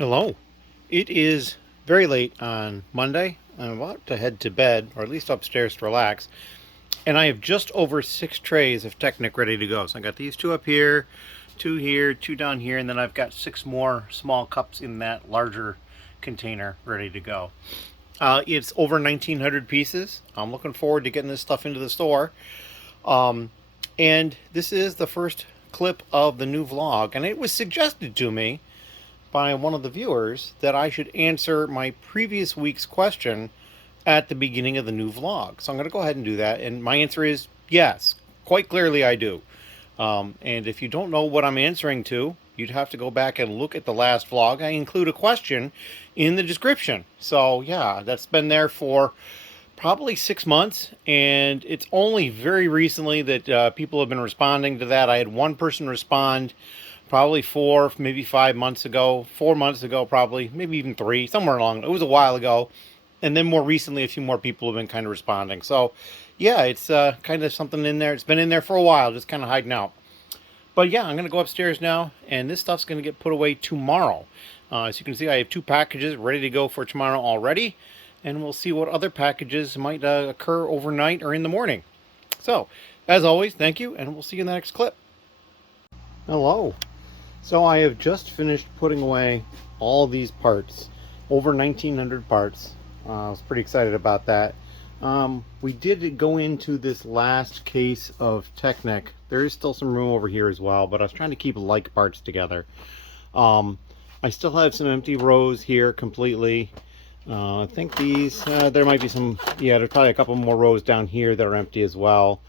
Hello. It is very late on Monday. I'm about to head to bed, or at least upstairs to relax. And I have just over 6 trays of Technic ready to go. So I got these 2 up here, 2 here, 2 down here, and then I've got 6 more small cups in that larger container ready to go. It's over 1,900 pieces. I'm looking forward to getting this stuff into the store. And this is the first clip of the new vlog, and it was suggested to me by one of the viewers that I should answer my previous week's question at the beginning of the new vlog. So I'm going to go ahead and do that. And my answer is yes. Quite clearly I do. And if you don't know what I'm answering to, you'd have to go back and look at the last vlog. I include a question in the description. So yeah, that's been there for probably 6 months. And it's only very recently that people have been responding to that. I had one person respond probably 4, maybe 5 months ago, 4 months ago, probably, maybe even 3, somewhere along. It was a while ago. And then more recently, a few more people have been kind of responding. So, yeah, it's kind of something in there. It's been in there for a while, just kind of hiding out. But yeah, I'm going to go upstairs now, and this stuff's going to get put away tomorrow. As you can see, I have 2 packages ready to go for tomorrow already. And we'll see what other packages might occur overnight or in the morning. So, as always, thank you, and we'll see you in the next clip. Hello. So I have just finished putting away all these parts, over 1,900 parts. I was pretty excited about that. We did go into this last case of Technic. There is still some room over here as well, but I was trying to keep like parts together. I still have some empty rows here completely. I think these, there might be some, yeah, there's probably a couple more rows down here that are empty as well.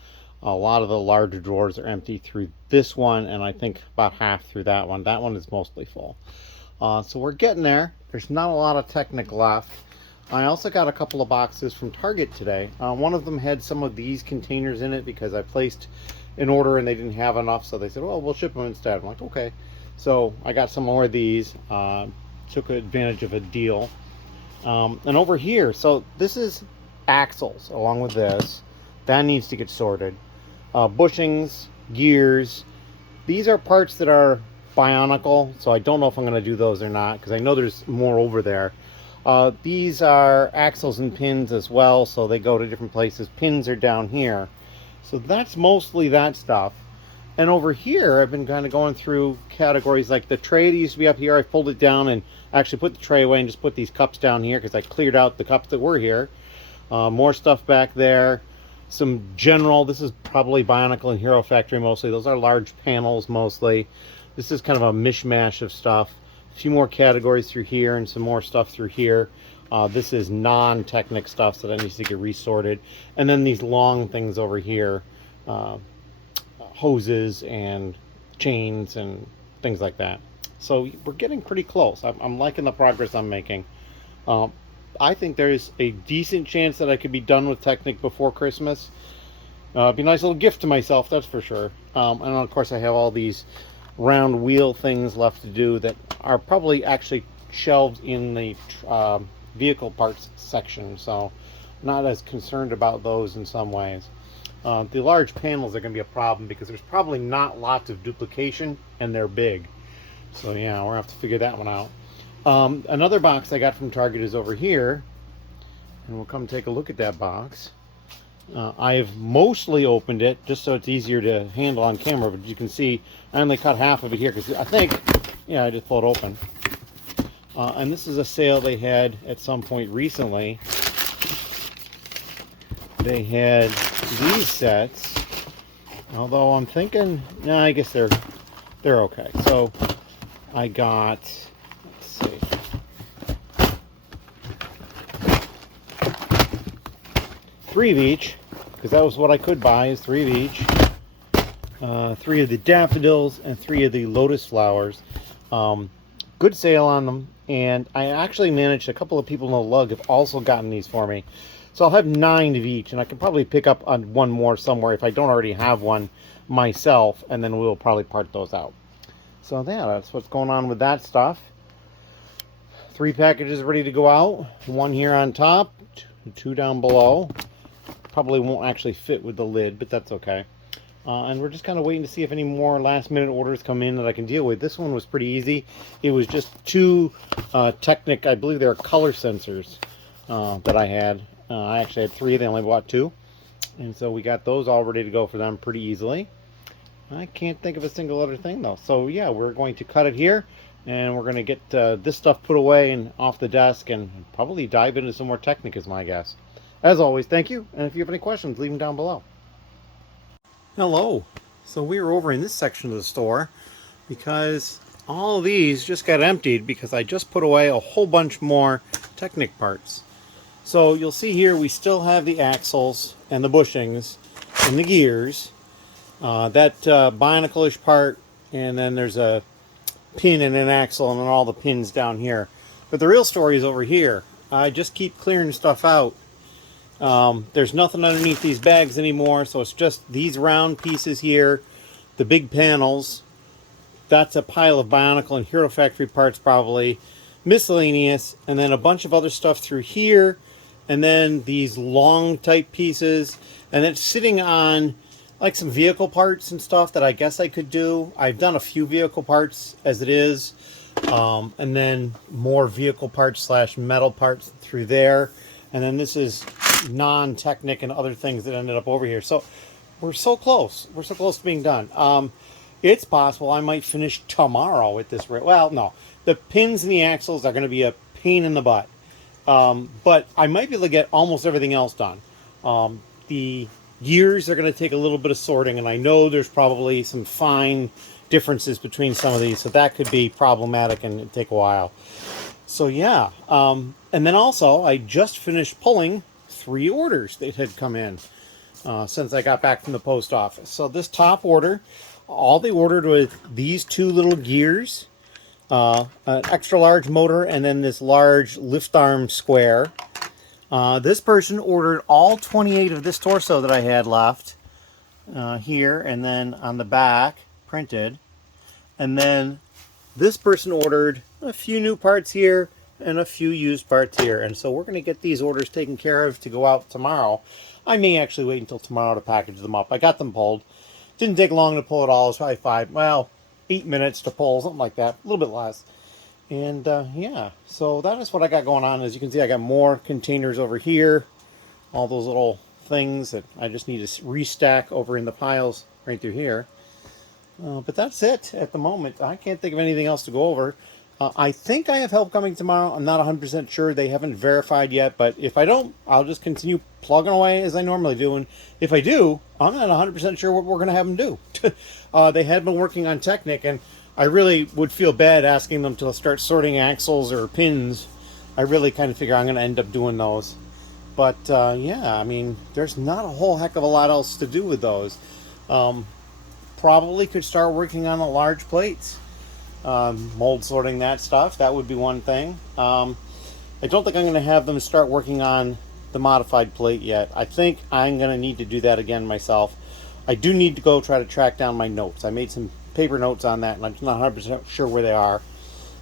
A lot of the larger drawers are empty through this one, and I think about half through that one. That one is mostly full. So we're getting there. There's not a lot of Technic left. I also got a couple of boxes from Target today. One of them had some of these containers in it because I placed an order and they didn't have enough, so they said, well, we'll ship them instead. I'm like, okay. So I got some more of these. Took advantage of a deal. And over here, so this is axles along with this. That needs to get sorted. Bushings, gears. These are parts that are bionicle, so I don't know if I'm going to do those or not, because I know there's more over there. These are axles and pins as well, so they go to different places. Pins are down here. So that's mostly that stuff. And over here, I've been kind of going through categories like the tray that used to be up here. I pulled it down and actually put the tray away and just put these cups down here because I cleared out the cups that were here. More stuff back there. Some general, this is probably Bionicle and Hero Factory mostly. Those are large panels mostly. This is kind of a mishmash of stuff. A few more categories through here and some more stuff through here. This is non-Technic stuff, so that needs to get resorted. And then these long things over here. Hoses and chains and things like that. So we're getting pretty close. I'm liking the progress I'm making. I think there's a decent chance that I could be done with Technic before Christmas. It'd be a nice little gift to myself, that's for sure. And of course I have all these round wheel things left to do that are probably actually shelved in the vehicle parts section, so not as concerned about those in some ways. The large panels are going to be a problem because there's probably not lots of duplication and they're big. So yeah, we're going to have to figure that one out. Another box I got from Target is over here, and we'll come take a look at that box. I've mostly opened it just so it's easier to handle on camera, but you can see I only cut half of it here because I think, yeah, I just pulled it open. And this is a sale they had at some point recently. They had these sets, although I'm thinking, no, I guess they're okay. So I got, let's see, 3 of each, because that was what I could buy, is 3 of each. 3 of the daffodils and 3 of the lotus flowers. Good sale on them, and I actually managed, a couple of people in the lug have also gotten these for me. So I'll have 9 of each, and I can probably pick up on one more somewhere if I don't already have one myself, and then we'll probably part those out. So yeah, that's what's going on with that stuff. 3 packages ready to go out. 1 here on top, 2 down below. Probably won't actually fit with the lid, but that's okay. and we're just kind of waiting to see if any more last minute orders come in that I can deal with. This one was pretty easy. It was just two Technic, I believe they're color sensors that I had. I actually had three, they only bought two. And so we got those all ready to go for them pretty easily. I can't think of a single other thing though. So yeah, we're going to cut it here, and we're going to get this stuff put away and off the desk, and probably dive into some more Technic is my guess. As always, thank you, and if you have any questions, leave them down below. Hello. So we are over in this section of the store because all of these just got emptied because I just put away a whole bunch more Technic parts. So you'll see here we still have the axles and the bushings and the gears. That bionicle-ish part, and then there's a pin and an axle and then all the pins down here. But the real story is over here. I just keep clearing stuff out. There's nothing underneath these bags anymore, so it's just these round pieces here, the big panels. That's a pile of Bionicle and Hero Factory parts probably, miscellaneous, and then a bunch of other stuff through here, and then these long type pieces, and then sitting on like some vehicle parts and stuff that I guess I could do. I've done a few vehicle parts as it is, and then more vehicle parts slash metal parts through there, and then this is non-Technic and other things that ended up over here. So we're so close. We're so close to being done. It's possible I might finish tomorrow at this rate. Well, no. The pins and the axles are going to be a pain in the butt. But I might be able to get almost everything else done. The gears are going to take a little bit of sorting, and I know there's probably some fine differences between some of these, so that could be problematic and it'd take a while. So yeah. And then also, I just finished pulling 3 orders that had come in since I got back from the post office. So this top order, all they ordered was these 2 little gears, an extra large motor, and then this large lift arm square. This person ordered all 28 of this torso that I had left here, and then on the back printed. And then this person ordered a few new parts here and a few used parts here, and so we're going to get these orders taken care of to go out tomorrow. I may actually wait until tomorrow to package them up. I got them pulled. Didn't take long to pull it all. It was probably 8 minutes to pull, something like that, a little bit less. And yeah, so that is what I got going on. As you can see, I got more containers over here, all those little things that I just need to restack over in the piles right through here. But that's it at the moment. I can't think of anything else to go over. I think I have help coming tomorrow. I'm not 100% sure. They haven't verified yet, but if I don't, I'll just continue plugging away as I normally do. And if I do, I'm not 100% sure what we're going to have them do. They had been working on Technic, and I really would feel bad asking them to start sorting axles or pins. I really kind of figure I'm going to end up doing those. But yeah, I mean, there's not a whole heck of a lot else to do with those. Probably could start working on the large plates. Mold sorting that stuff, that would be one thing. I don't think I'm going to have them start working on the modified plate yet. I think I'm going to need to do that again myself. I do need to go try to track down my notes. I made some paper notes on that, and I'm not 100% sure where they are.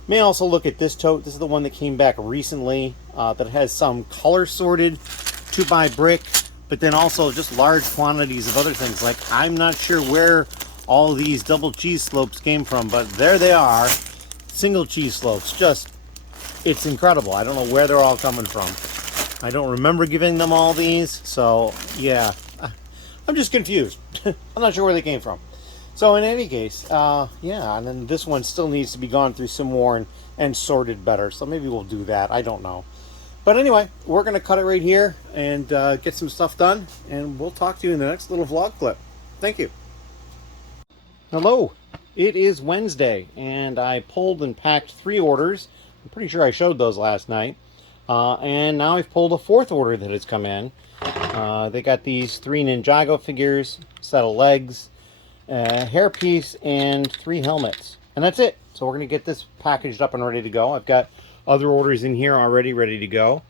May also look at this tote. This is the one that came back recently that has some color sorted 2x brick, but then also just large quantities of other things. Like, I'm not sure where all these double cheese slopes came from, but there they are. Single cheese slopes. Just, it's incredible. I don't know where they're all coming from. I don't remember giving them all these, so yeah. I'm just confused. I'm not sure where they came from. So in any case, yeah, and then this one still needs to be gone through some more and sorted better. So maybe we'll do that. I don't know. But anyway, we're going to cut it right here and get some stuff done. And we'll talk to you in the next little vlog clip. Thank you. Hello. It is Wednesday, and I pulled and packed 3 orders. I'm pretty sure I showed those last night. And now I've pulled a 4th order that has come in. They got these 3 Ninjago figures, set of legs, a hairpiece, and 3 helmets. And that's it. So we're going to get this packaged up and ready to go. I've got other orders in here already ready to go.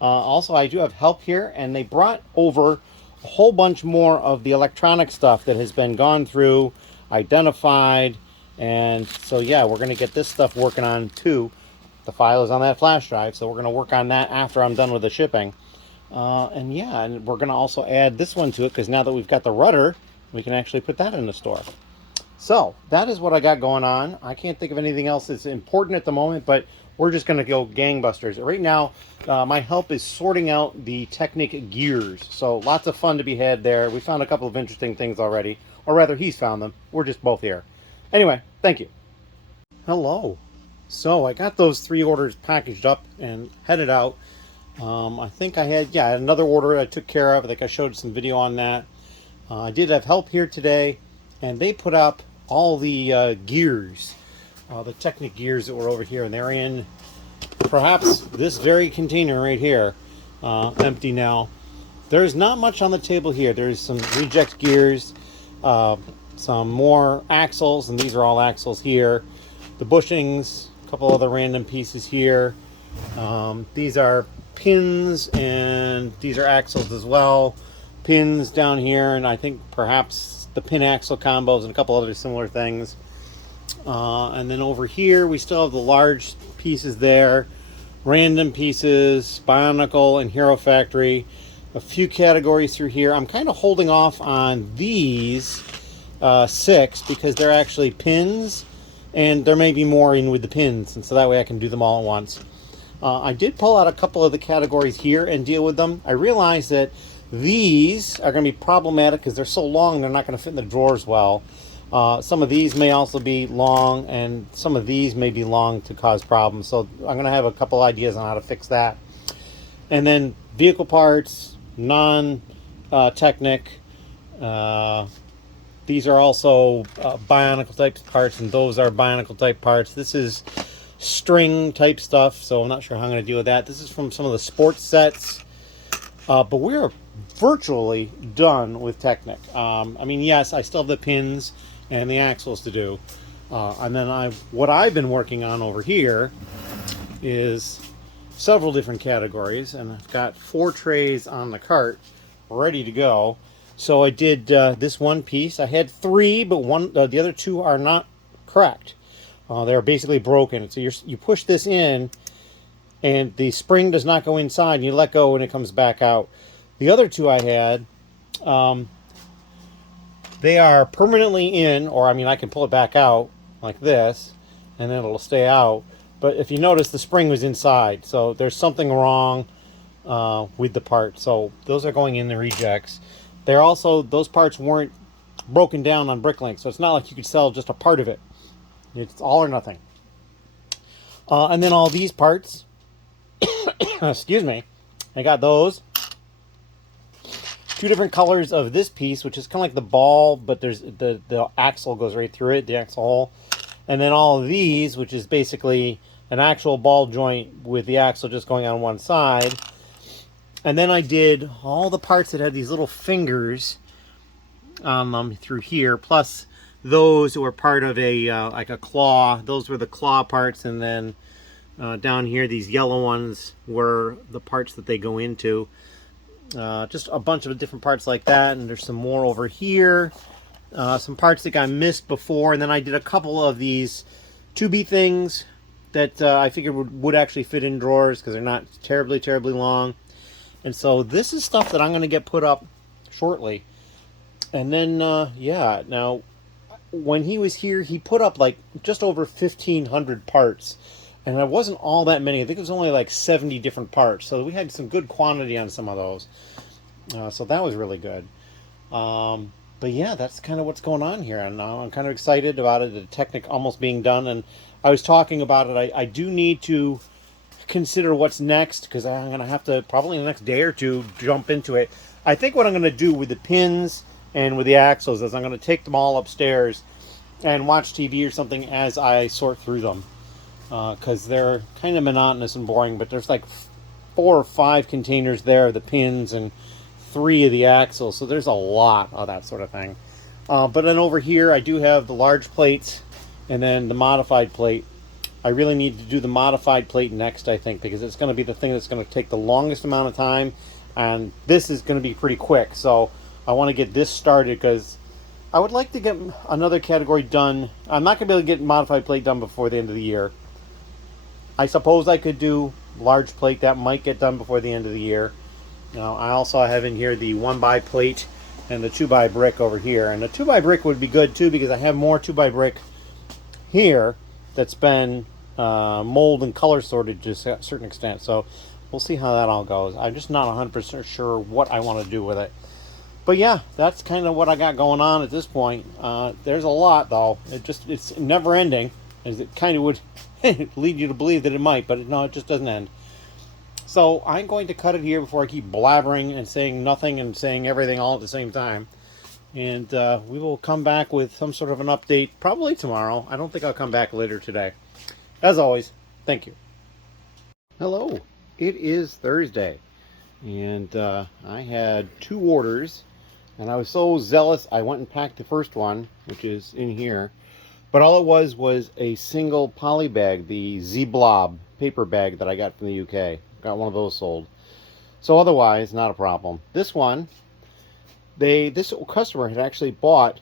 Also, I do have help here, and they brought over a whole bunch more of the electronic stuff that has been gone through, identified, and so yeah, we're going to get this stuff working on too. The file is on that flash drive, so we're going to work on that after I'm done with the shipping. And yeah, and we're going to also add this one to it, because now that we've got the rudder we can actually put that in the store. So that is what I got going on. I can't think of anything else that's important at the moment, but we're just going to go gangbusters. Right now, my help is sorting out the Technic gears. So lots of fun to be had there. We found a couple of interesting things already, or rather he's found them. We're just both here. Anyway, thank you. Hello. So I got those 3 orders packaged up and headed out. I think I had, another order I took care of. I think I showed some video on that. I did have help here today, and they put up all the gears, the Technic gears that were over here, and they're in perhaps this very container right here, empty now. There's not much on the table here. There's some reject gears, some more axles, and these are all axles here. The bushings, a couple other random pieces here. These are pins, and these are axles as well. Pins down here, and I think perhaps the pin axle combos and a couple other similar things. And then over here we still have the large pieces there, random pieces, Bionicle and Hero Factory, a few categories through here. I'm kind of holding off on these 6 because they're actually pins, and there may be more in with the pins, and so that way I can do them all at once. I did pull out a couple of the categories here and deal with them. I realized that these are going to be problematic because they're so long they're not going to fit in the drawers well. Some of these may also be long, and some of these may be long to cause problems. So I'm going to have a couple ideas on how to fix that. And then vehicle parts, non-Technic. These are also Bionicle type parts, and those are Bionicle type parts. This is string type stuff, so I'm not sure how I'm going to deal with that. This is from some of the sports sets. But we're virtually done with Technic. I mean, yes, I still have the pins and the axles to do. And then what I've been working on over here is several different categories, and I've got 4 trays on the cart ready to go. So I did this one piece. I had 3, but the other 2 are not correct. They're basically broken. So you push this in, and the spring does not go inside, and you let go and it comes back out. The other 2 I had, they are permanently in, or I mean I can pull it back out like this, and then it'll stay out. But if you notice, the spring was inside, so there's something wrong with the part. So those are going in the rejects. They're also, those parts weren't broken down on Bricklink, so it's not like you could sell just a part of it. It's all or nothing. And then all these parts, excuse me, I got those. 2 different colors of this piece, which is kind of like the ball, but there's the axle goes right through it, the axle hole. And then all of these, which is basically an actual ball joint with the axle just going on one side. And then I did all the parts that had these little fingers on them through here, plus those that were part of a like a claw. Those were the claw parts, and then down here these yellow ones were the parts that they go into. Just a bunch of different parts like that, and there's some more over here. Some parts that got missed before, and then I did a couple of these 2B things that I figured would actually fit in drawers because they're not terribly long. And so this is stuff that I'm going to get put up shortly. And then yeah, now when he was here, he put up like just over 1,500 parts, and it wasn't all that many. I think it was only like 70 different parts, so we had some good quantity on some of those. So that was really good. But yeah, that's kind of what's going on here, and I'm kind of excited about it. The Technic almost being done, and I was talking about it. I do need to consider what's next, because I'm going to have to, probably in the next day or 2, jump into it. I think what I'm going to do with the pins and with the axles is I'm going to take them all upstairs and watch TV or something as I sort through them, because they're kind of monotonous and boring. But there's like 4 or 5 containers there of the pins and 3 of the axles, so there's a lot of that sort of thing. But then over here I do have the large plates and then the modified plate. I really need to do the modified plate next, I think, because it's going to be the thing that's going to take the longest amount of time, and this is going to be pretty quick. So I want to get this started because I would like to get another category done. I'm not going to be able to get modified plate done before the end of the year. I suppose I could do large plate. That might get done before the end of the year. Now, I also have in here the 1x plate and the 2x brick over here. And the 2x brick would be good too, because I have more 2x brick here that's been mold and color sorted to a certain extent. So we'll see how that all goes. I'm just not 100% sure what I want to do with it. But yeah, that's kind of what I got going on at this point. There's a lot though. It's never ending, as it kind of would lead you to believe that it might, but no, it just doesn't end. So I'm going to cut it here before I keep blabbering and saying nothing and saying everything all at the same time. And we will come back with some sort of an update probably tomorrow. I don't think I'll come back later today. As always, thank you. Hello, it is Thursday, and I had 2 orders, and I was so zealous I went and packed the first one, which is in here. But all it was a single poly bag, the Z-Blob paper bag that I got from the UK. Got one of those sold. So otherwise, not a problem. This one, this customer had actually bought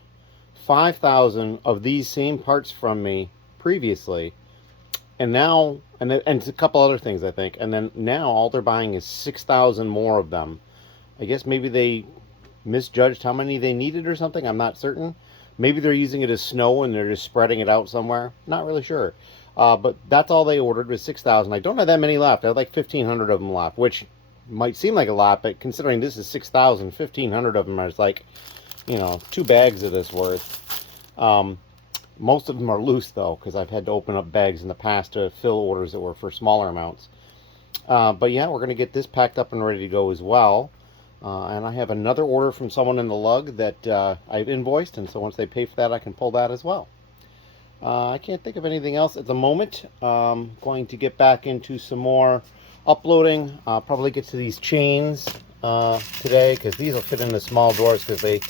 5,000 of these same parts from me previously. And now, and a couple other things, I think. And then now all they're buying is 6,000 more of them. I guess maybe they misjudged how many they needed or something. I'm not certain. Maybe they're using it as snow and they're just spreading it out somewhere. Not really sure. But that's all they ordered was 6,000. I don't have that many left. I have like 1,500 of them left, which might seem like a lot, but considering this is 6,000, 1,500 of them are like, 2 bags of this worth. Most of them are loose though, because I've had to open up bags in the past to fill orders that were for smaller amounts. But yeah, we're going to get this packed up and ready to go as well. And I have another order from someone in the lug that I've invoiced, and so once they pay for that, I can pull that as well. I can't think of anything else at the moment. Going to get back into some more uploading. Probably get to these chains today, because these will fit in the small drawers, because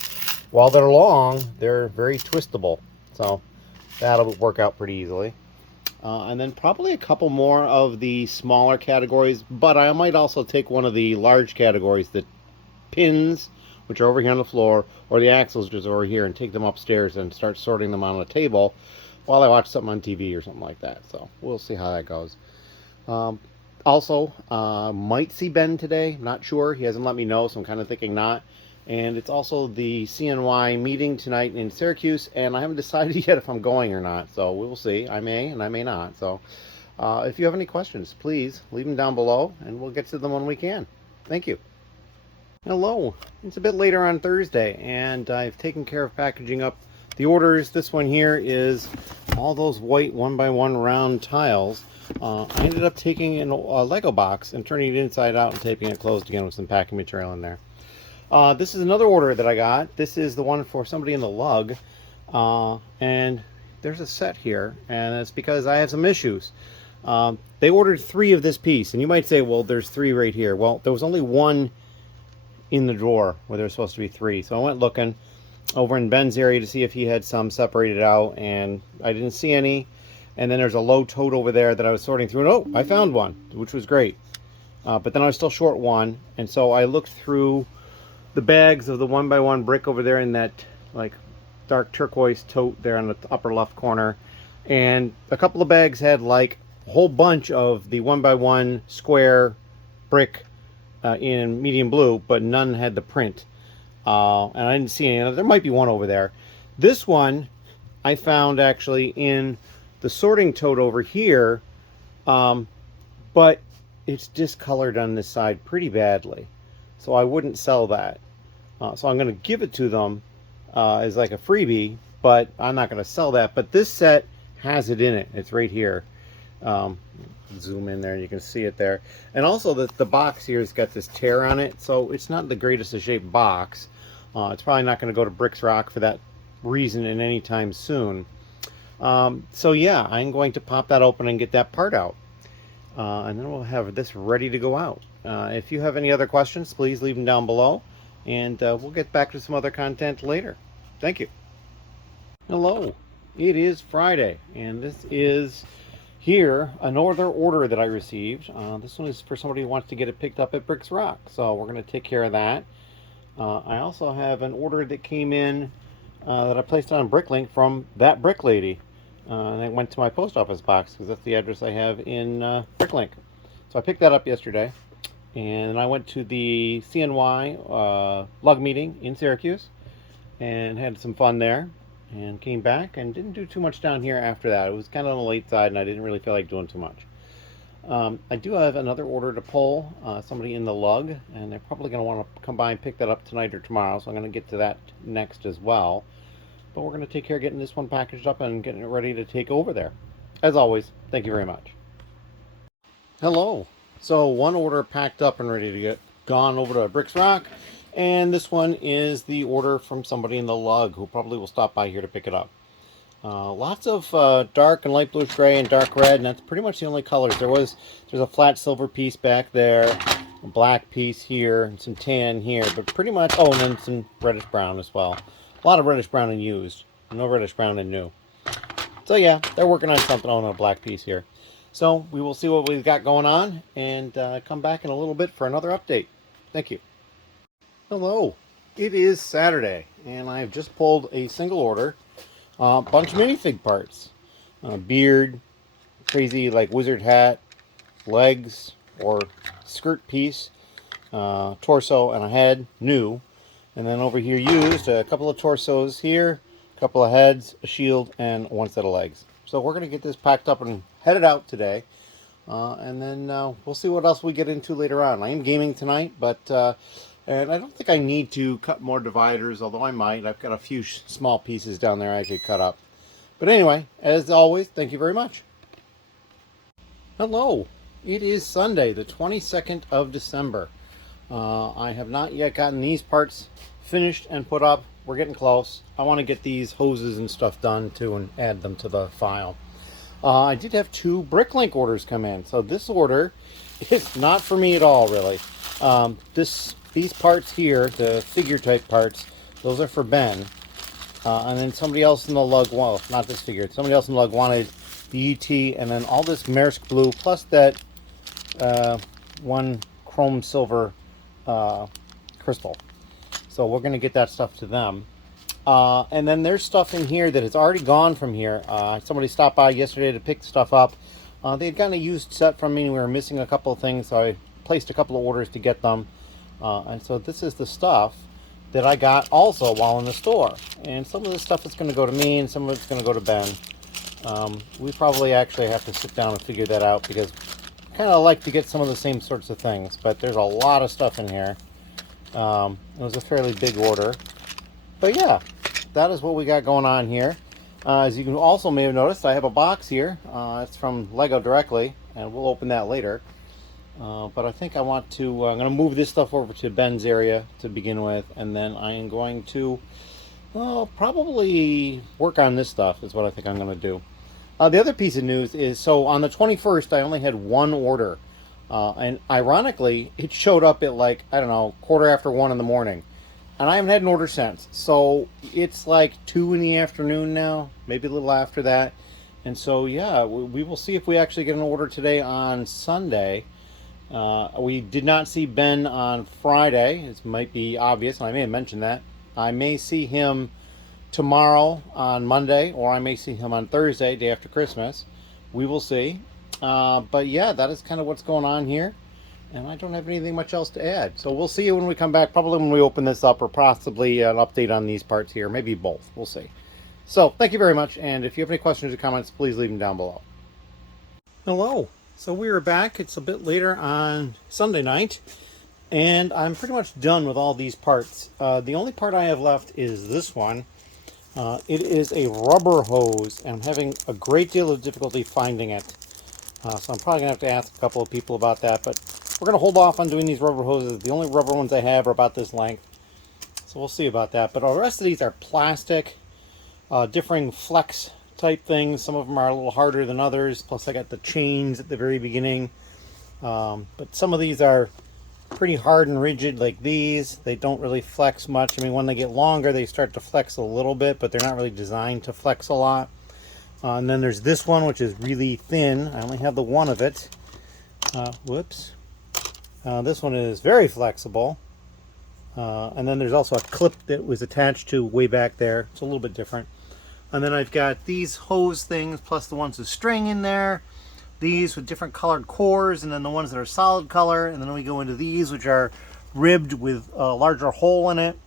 while they're long, they're very twistable. So that'll work out pretty easily. And then probably a couple more of the smaller categories, but I might also take one of the large categories, the pins, which are over here on the floor, or the axles, which is over here, and take them upstairs and start sorting them on a table while I watch something on TV or something like that. So we'll see how that goes. Also, might see Ben today. Not sure. He hasn't let me know, so I'm kind of thinking not. And it's also the CNY meeting tonight in Syracuse, and I haven't decided yet if I'm going or not. So we'll see. I may, and I may not. So if you have any questions, please leave them down below, and we'll get to them when we can. Thank you. Hello. It's a bit later on Thursday, and I've taken care of packaging up the orders. This one here is all those white 1x1 round tiles. I ended up taking a Lego box and turning it inside out and taping it closed again with some packing material in there. This is another order that I got. This is the one for somebody in the lug, and there's a set here, and it's because I have some issues. They ordered 3 of this piece, and you might say, well, there's 3 right here. Well, there was only 1 in the drawer where there was supposed to be 3, so I went looking over in Ben's area to see if he had some separated out, and I didn't see any. And then there's a low tote over there that I was sorting through, and oh, I found one, which was great. But then I was still short 1, and so I looked through the bags of the 1x1 brick over there in that like dark turquoise tote there on the upper left corner, and a couple of bags had like a whole bunch of the 1x1 square brick in medium blue, but none had the print, and I didn't see any. There might be one over there. This one I found actually in the sorting tote over here, but it's discolored on this side pretty badly, so I wouldn't sell that. So I'm going to give it to them as like a freebie, but I'm not going to sell that. But this set has it in it. It's right here. Zoom in there and you can see it there. And also the box here has got this tear on it, so it's not the greatest of shaped box. It's probably not going to go to Bricks Rock for that reason in any time soon. So yeah, I'm going to pop that open and get that part out. And then we'll have this ready to go out. If you have any other questions, please leave them down below. And we'll get back to some other content later. Thank you. Hello. It is Friday, and this is here another order that I received. This one is for somebody who wants to get it picked up at Bricks Rock, so we're going to take care of that. I also have an order that came in that I placed on Bricklink from that brick lady. And it went to my post office box because that's the address I have in Bricklink. So I picked that up yesterday. And I went to the CNY lug meeting in Syracuse. and had some fun there, and came back and didn't do too much down here after that. It was kind of on the late side, and I didn't really feel like doing too much. I do have another order to pull, somebody in the lug, and they're probably going to want to come by and pick that up tonight or tomorrow, so I'm going to get to that next as well. But we're going to take care of getting this one packaged up and getting it ready to take over there. As always, thank you very much. Hello. So one order packed up and ready to get gone over to Bricks Rock, and this one is the order from somebody in the lug who probably will stop by here to pick it up. Lots of dark and light bluish gray and dark red, and that's pretty much the only colors. There's a flat silver piece back there, a black piece here, and some tan here, but pretty much, oh, and then some reddish brown as well. A lot of reddish brown and used, no reddish brown and new. So yeah, they're working on something on a black piece here. So we will see what we've got going on, and come back in a little bit for another update. Thank you. Hello. It is Saturday, and I've just pulled a single order. Bunch of minifig parts. Beard, crazy like wizard hat, legs or skirt piece, torso and a head, new. And then over here used, a couple of torsos here, a couple of heads, a shield, and one set of legs. So we're going to get this packed up and headed out today. And then we'll see what else we get into later on. I am gaming tonight, but and I don't think I need to cut more dividers, although I might. I've got a few small pieces down there I could cut up. But anyway, as always, thank you very much. Hello. It is Sunday, the 22nd of December. I have not yet gotten these parts finished and put up. We're getting close. I want to get these hoses and stuff done too and add them to the file. I did have 2 Bricklink orders come in. So this order is not for me at all, really. These parts here, the figure type parts, those are for Ben. And then somebody else in the lug, well, not this figure, somebody else in the lug wanted the ET, and then all this Maersk blue, plus that one chrome silver crystal. So we're going to get that stuff to them. And then there's stuff in here that has already gone from here. Somebody stopped by yesterday to pick stuff up. They had gotten a used set from me, and we were missing a couple of things, so I placed a couple of orders to get them. And so this is the stuff that I got also while in the store. And some of this stuff is going to go to me, and some of it's going to go to Ben. We probably actually have to sit down and figure that out, because I kind of like to get some of the same sorts of things. But there's a lot of stuff in here. It was a fairly big order. But yeah, that is what we got going on here. As you also may have noticed, I have a box here. It's from Lego directly, and we'll open that later. But I think I want to, I'm going to move this stuff over to Ben's area to begin with, and then I am going to probably work on this stuff is what I think I'm going to do. The other piece of news is, so on the 21st, I only had 1 order. And ironically, it showed up at like, I don't know, 1:15 in the morning. And I haven't had an order since. So it's like 2 in the afternoon now, maybe a little after that. And so, yeah, we will see if we actually get an order today on Sunday. We did not see Ben on Friday. It might be obvious, and I may have mentioned that. I may see him tomorrow on Monday, or I may see him on Thursday, day after Christmas. We will see. But yeah, that is kind of what's going on here. And I don't have anything much else to add. So we'll see you when we come back, probably when we open this up, or possibly an update on these parts here. Maybe both. We'll see. So thank you very much. And if you have any questions or comments, please leave them down below. Hello. So we are back. It's a bit later on Sunday night, and I'm pretty much done with all these parts. The only part I have left is this one. It is a rubber hose, and I'm having a great deal of difficulty finding it. So I'm probably going to have to ask a couple of people about that, but we're going to hold off on doing these rubber hoses. The only rubber ones I have are about this length, so we'll see about that. But the rest of these are plastic, differing flex type things. Some of them are a little harder than others, plus I got the chains at the very beginning. But some of these are pretty hard and rigid, like these. They don't really flex much. I mean, when they get longer, they start to flex a little bit, but they're not really designed to flex a lot. And then there's this one, which is really thin. I only have the one of it. Whoops. This one is very flexible. And then there's also a clip that was attached to way back there. It's a little bit different. And then I've got these hose things, plus the ones with string in there. These with different colored cores, and then the ones that are solid color. And then we go into these, which are ribbed with a larger hole in it.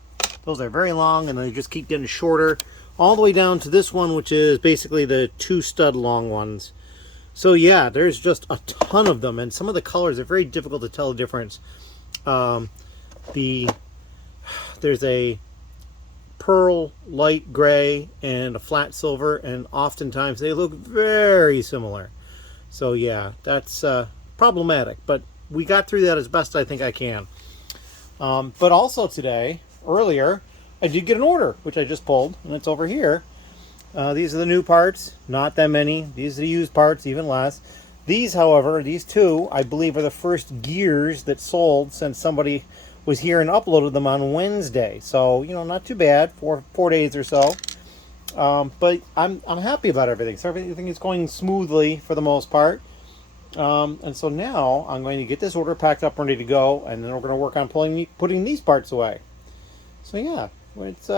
Those are very long, and they just keep getting shorter, all the way down to this one, which is basically the 2-stud long ones. So yeah, there's just a ton of them, and some of the colors are very difficult to tell the difference. There's a pearl light gray and a flat silver, and oftentimes they look very similar. So yeah, that's problematic, but we got through that as best I think I can. But also today, earlier, I did get an order, which I just pulled, and it's over here. These are the new parts, not that many. These are the used parts, even less. These, however, these two, I believe, are the first gears that sold since somebody was here and uploaded them on Wednesday. So, you know, not too bad, four days or so. But I'm happy about everything. So everything is going smoothly for the most part. And so now I'm going to get this order packed up, ready to go, and then we're going to work on putting these parts away. So yeah, it's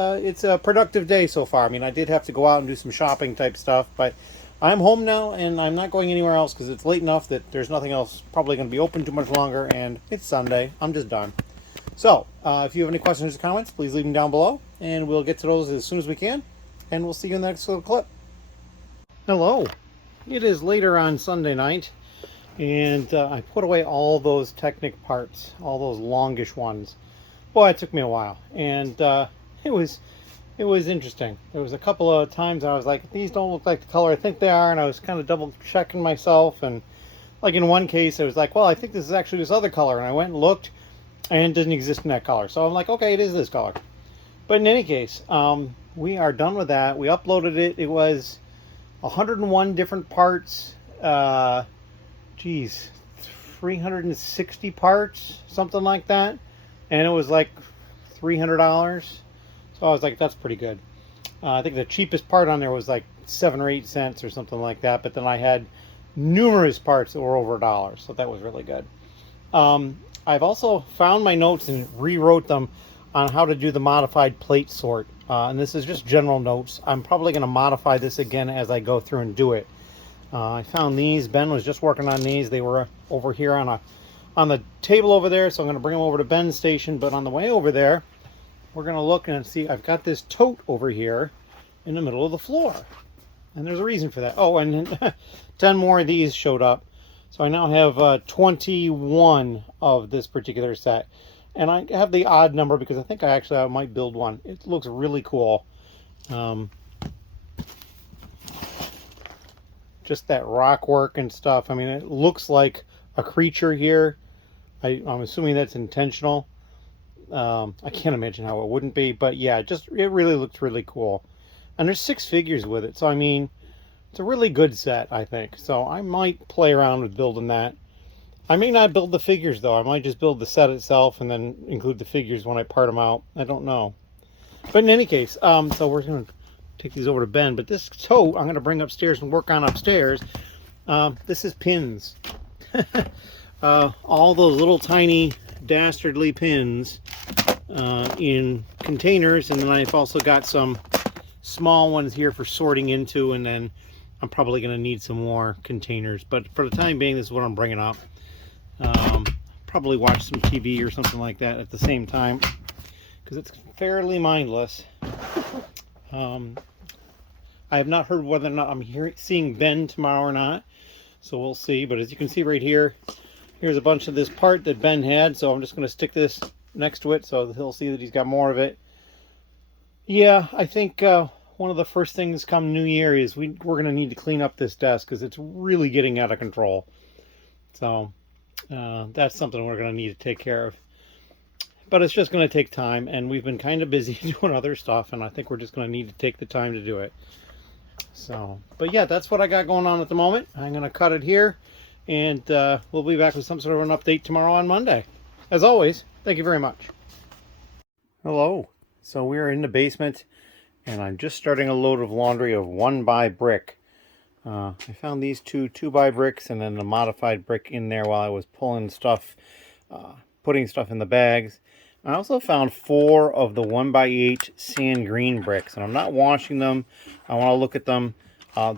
a productive day so far. I mean, I did have to go out and do some shopping type stuff, but I'm home now, and I'm not going anywhere else because it's late enough that there's nothing else probably going to be open too much longer, and it's Sunday. I'm just done. So, if you have any questions or comments, please leave them down below, and we'll get to those as soon as we can, and we'll see you in the next little clip. Hello. It is later on Sunday night, and I put away all those Technic parts, all those longish ones. Boy, it took me a while, and it was interesting. There was a couple of times I was like, these don't look like the color I think they are, and I was kind of double checking myself, and like in one case I was like, well, I think this is actually this other color, and I went and looked, and it doesn't exist in that color. So I'm like, okay, it is this color. But in any case, we are done with that. We uploaded it. It was 101 different parts. 360 parts, something like that. And it was like $300. So I was like, that's pretty good. I think the cheapest part on there was like 7 or 8 cents or something like that. But then I had numerous parts that were over $1. So that was really good. I've also found my notes and rewrote them on how to do the modified plate sort. And this is just general notes. I'm probably going to modify this again as I go through and do it. I found these. Ben was just working on these. They were over here on the table over there, so I'm going to bring them over to Ben's station. But on the way over there, we're going to look and see. I've got this tote over here in the middle of the floor, and there's a reason for that. Oh, and 10 more of these showed up. So I now have 21 of this particular set. And I have the odd number because I think I might build one. It looks really cool. Just that rock work and stuff. I mean, it looks like a creature here. I'm assuming that's intentional. I can't imagine how it wouldn't be. But yeah, it really looks really cool. And there's 6 figures with it. So I mean, it's a really good set, I think. So I might play around with building that. I may not build the figures, though. I might just build the set itself and then include the figures when I part them out. I don't know. But in any case, so we're going to take these over to Ben. But this tote, I'm going to bring upstairs and work on upstairs. This is pins. All those little tiny dastardly pins in containers. And then I've also got some small ones here for sorting into, and then I'm probably going to need some more containers, but for the time being, this is what I'm bringing up. Probably watch some TV or something like that at the same time, because it's fairly mindless. I have not heard whether or not I'm seeing Ben tomorrow or not, so we'll see. But as you can see right here, here's a bunch of this part that Ben had, so I'm just going to stick this next to it so that he'll see that he's got more of it. Yeah, I think one of the first things come New Year is we're going to need to clean up this desk because it's really getting out of control. So that's something we're going to need to take care of. But it's just going to take time, and we've been kind of busy doing other stuff, and I think we're just going to need to take the time to do it. So, but yeah, that's what I got going on at the moment. I'm going to cut it here, and we'll be back with some sort of an update tomorrow on Monday. As always, thank you very much. Hello. So we are in the basement, and I'm just starting a load of laundry of 1x brick. I found these 2 2x bricks and then the modified brick in there while I was pulling stuff, putting stuff in the bags. I also found 4 of the 1x8 sand green bricks, and I'm not washing them. I want to look at them.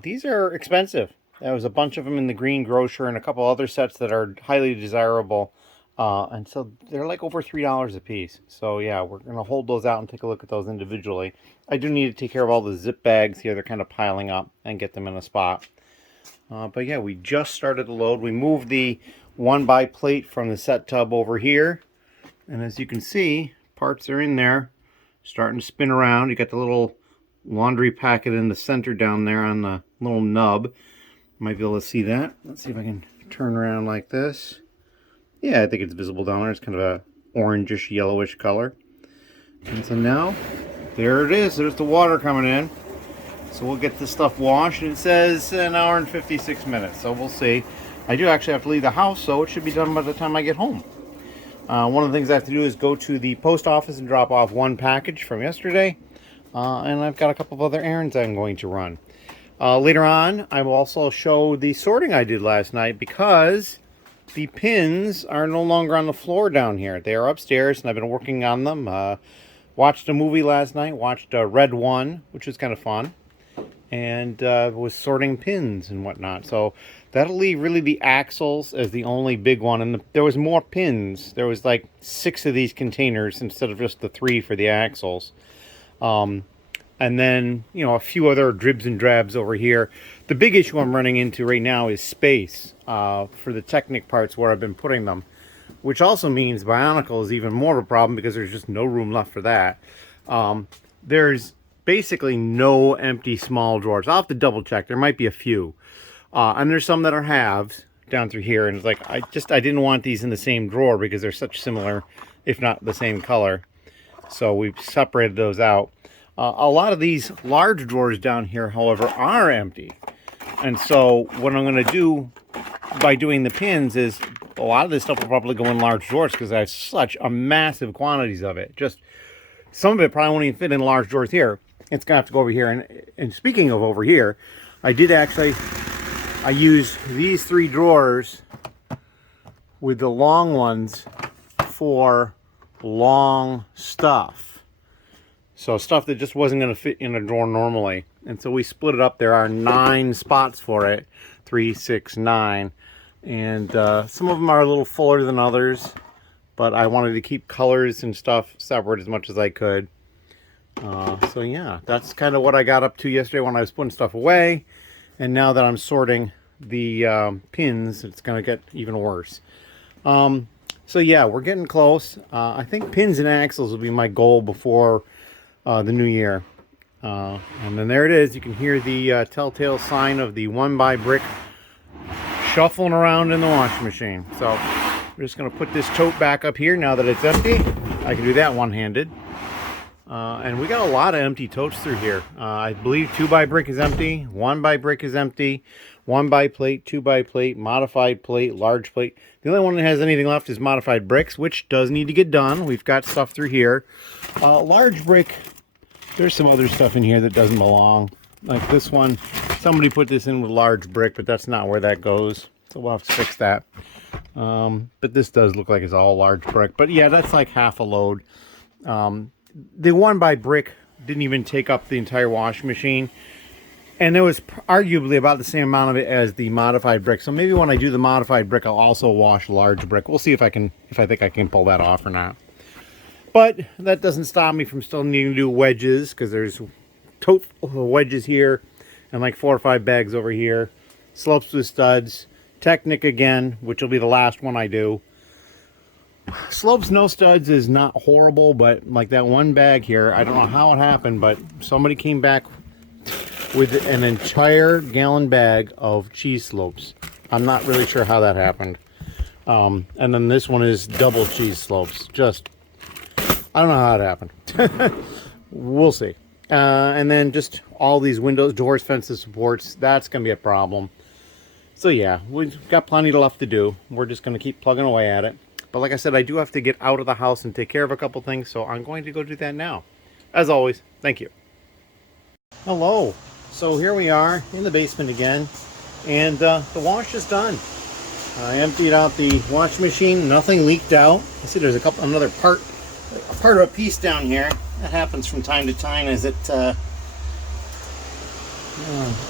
These are expensive. There was a bunch of them in the green grocer and a couple other sets that are highly desirable. And so they're like over $3 a piece. So yeah, we're gonna hold those out and take a look at those individually. I do need to take care of all the zip bags here. They're kind of piling up and get them in a spot. But yeah, we just started the load. We moved the 1x plate from the set tub over here. And as you can see, parts are in there, starting to spin around. You got the little laundry packet in the center down there on the little nub. Might be able to see that. Let's see if I can turn around like this. Yeah, I think it's visible down there. It's kind of a orangish, yellowish color. And so now, there it is. There's the water coming in. So we'll get this stuff washed. And it says an hour and 56 minutes. So we'll see. I do actually have to leave the house, so it should be done by the time I get home. One of the things I have to do is go to the post office and drop off one package from yesterday. And I've got a couple of other errands I'm going to run. Later on, I will also show the sorting I did last night because the pins are no longer on the floor down here. They are upstairs, and I've been working on them. Watched a movie last night, watched Red 1, which was kind of fun, and was sorting pins and whatnot. So that'll leave really the axles as the only big one. And there was more pins. There was like 6 of these containers instead of just the 3 for the axles. And then, you know, a few other dribs and drabs over here. The big issue I'm running into right now is space for the Technic parts where I've been putting them. Which also means Bionicle is even more of a problem because there's just no room left for that. There's basically no empty small drawers. I'll have to double check. There might be a few. And there's some that are halves down through here. And it's like, I didn't want these in the same drawer because they're such similar, if not the same color. So we've separated those out. A lot of these large drawers down here, however, are empty. And so what I'm going to do by doing the pins is a lot of this stuff will probably go in large drawers because I have such a massive quantities of it. Just some of it probably won't even fit in large drawers here. It's going to have to go over here. And speaking of over here, I used these 3 drawers with the long ones for long stuff. So stuff that just wasn't going to fit in a drawer normally. And so we split it up. There are 9 spots for it. 3, 6, 9. And some of them are a little fuller than others. But I wanted to keep colors and stuff separate as much as I could. So yeah, that's kind of what I got up to yesterday when I was putting stuff away. And now that I'm sorting the pins, it's going to get even worse. So yeah, we're getting close. I think pins and axles will be my goal before the new year. And then there it is. You can hear the telltale sign of the 1x brick shuffling around in the washing machine. So we're just going to put this tote back up here now that it's empty. I can do that one-handed. And we got a lot of empty totes through here. I believe 2x brick is empty, 1x brick is empty, 1x plate, 2x plate, modified plate, large plate. The only one that has anything left is modified bricks, which does need to get done. We've got stuff through here. Large brick, there's some other stuff in here that doesn't belong. Like this one, somebody put this in with large brick, but that's not where that goes. So we'll have to fix that. But this does look like it's all large brick. But yeah, that's like half a load. The 1x brick didn't even take up the entire washing machine. And there was arguably about the same amount of it as the modified brick. So maybe when I do the modified brick, I'll also wash large brick. We'll see if I think I can pull that off or not. But that doesn't stop me from still needing to do wedges, because there's tote wedges here and like 4 or 5 bags over here. Slopes with studs. Technic again, which will be the last one I do. Slopes no studs is not horrible, but like that one bag here, I don't know how it happened, but somebody came back with an entire gallon bag of cheese slopes. I'm not really sure how that happened. And then this one is double cheese slopes. Just, I don't know how it happened. We'll see. And then just all these windows, doors, fences, supports, that's going to be a problem. So yeah, we've got plenty left to do. We're just going to keep plugging away at it. But like I said, I do have to get out of the house and take care of a couple things, so I'm going to go do that now. As always, thank you. Hello. So here we are in the basement again, and the wash is done. I emptied out the washing machine. Nothing leaked out. I see there's another part of a piece down here. That happens from time to time as it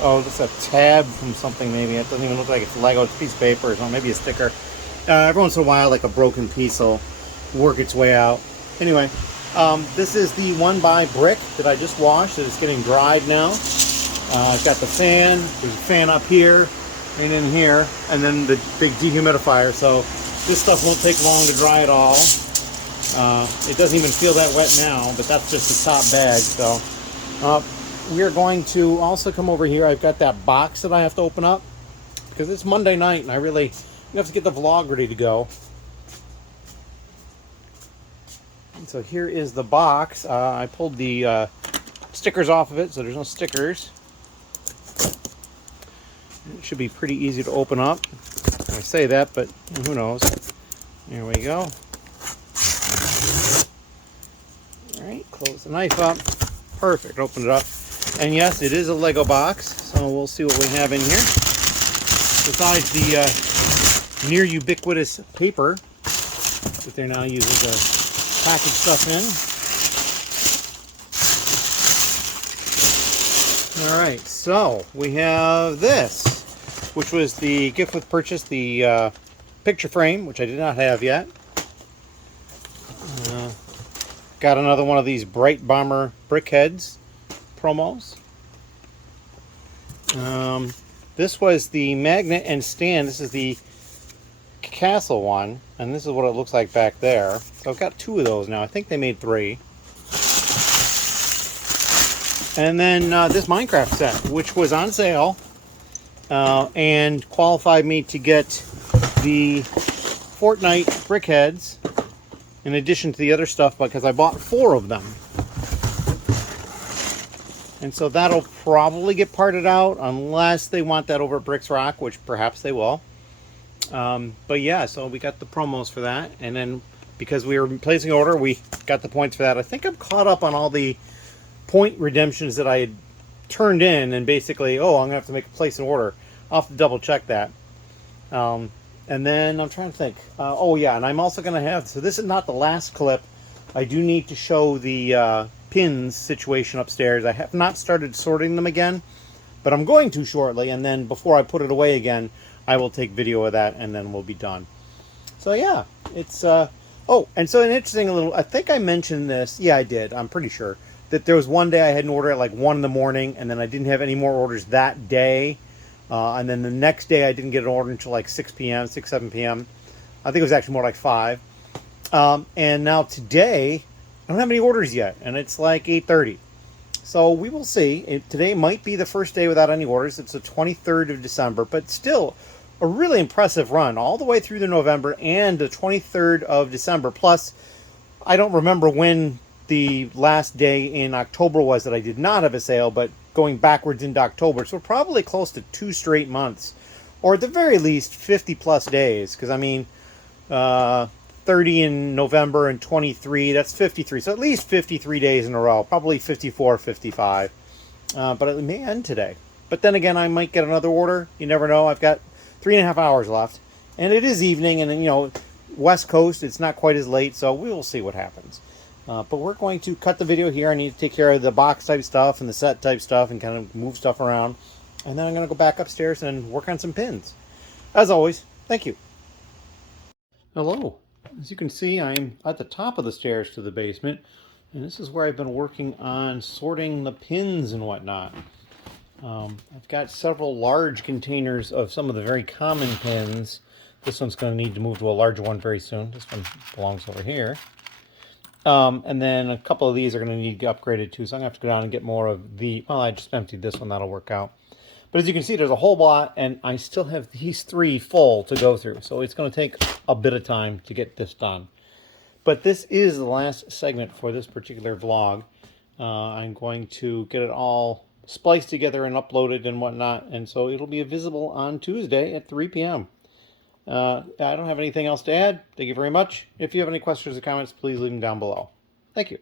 oh, that's a tab from something maybe. It doesn't even look like it's Lego. It's a piece of paper or something, maybe a sticker. Every once in a while, like a broken piece will work its way out. Anyway, this is the one by brick that I just washed. It's getting dried now. I've got the fan. There's a fan up here and in here, and then the big dehumidifier. So this stuff won't take long to dry at all. It doesn't even feel that wet now, but that's just the top bag. So we are going to also come over here. I've got that box that I have to open up because it's Monday night, and I really have to get the vlog ready to go. And so here is the box. I pulled the stickers off of it, so there's no stickers. It should be pretty easy to open up. I say that, but who knows. There we go. All right, close the knife up. Perfect, open it up. And yes, it is a Lego box, so we'll see what we have in here. Besides the near ubiquitous paper that they're now using to package stuff in. All right, so we have this, which was the gift with purchase, the picture frame, which I did not have yet. Got another one of these Bright Bomber Brickheads promos. This was the magnet and stand. This is the castle one, and this is what it looks like back there. So I've got 2 of those now. I think they made 3. And then this Minecraft set, which was on sale and qualified me to get the Fortnite Brickheads in addition to the other stuff, because I bought 4 of them. And so that'll probably get parted out unless they want that over at Bricks Rock, which perhaps they will. But yeah, so we got the promos for that. And then because we were placing an order, we got the points for that. I think I'm caught up on all the point redemptions that I had turned in. And basically, I'm going to have to place an order. I'll have to double check that. And then I'm trying to think. Oh yeah, and I'm also going to have, so this is not the last clip. I do need to show the pins situation upstairs. I have not started sorting them again, but I'm going to shortly, and then before I put it away again, I will take video of that, and then we'll be done. So yeah, it's and so an interesting little, I think I mentioned this, yeah I did, I'm pretty sure, that there was one day I had an order at like 1 in the morning, and then I didn't have any more orders that day, and then the next day I didn't get an order until like 6 p.m., 7 p.m. I think it was actually more like 5. And now today, I don't have any orders yet, and it's like 8:30. So we will see. Today might be the first day without any orders. It's the 23rd of December, but still a really impressive run all the way through the November and the 23rd of December. Plus, I don't remember when the last day in October was that I did not have a sale, but going backwards into October. So probably close to 2 straight months, or at the very least 50 plus days, because I mean, 30 in November and 23, that's 53. So at least 53 days in a row, probably 54, 55. But it may end today. But then again, I might get another order. You never know. I've got 3.5 hours left. And it is evening, and you know, West Coast, it's not quite as late, so we will see what happens. But we're going to cut the video here. I need to take care of the box type stuff and the set type stuff and kind of move stuff around. And then I'm going to go back upstairs and work on some pins. As always, thank you. Hello. As you can see, I'm at the top of the stairs to the basement, and this is where I've been working on sorting the pins and whatnot. I've got several large containers of some of the very common pins. This one's going to need to move to a larger one very soon. This one belongs over here. And then a couple of these are going to need to get upgraded too, so I'm going to have to go down and get more of the, well, I just emptied this one, that'll work out. But as you can see, there's a whole lot, and I still have these 3 full to go through. So it's going to take a bit of time to get this done. But this is the last segment for this particular vlog. I'm going to get it all spliced together and uploaded and whatnot. And so it'll be visible on Tuesday at 3 p.m. I don't have anything else to add. Thank you very much. If you have any questions or comments, please leave them down below. Thank you.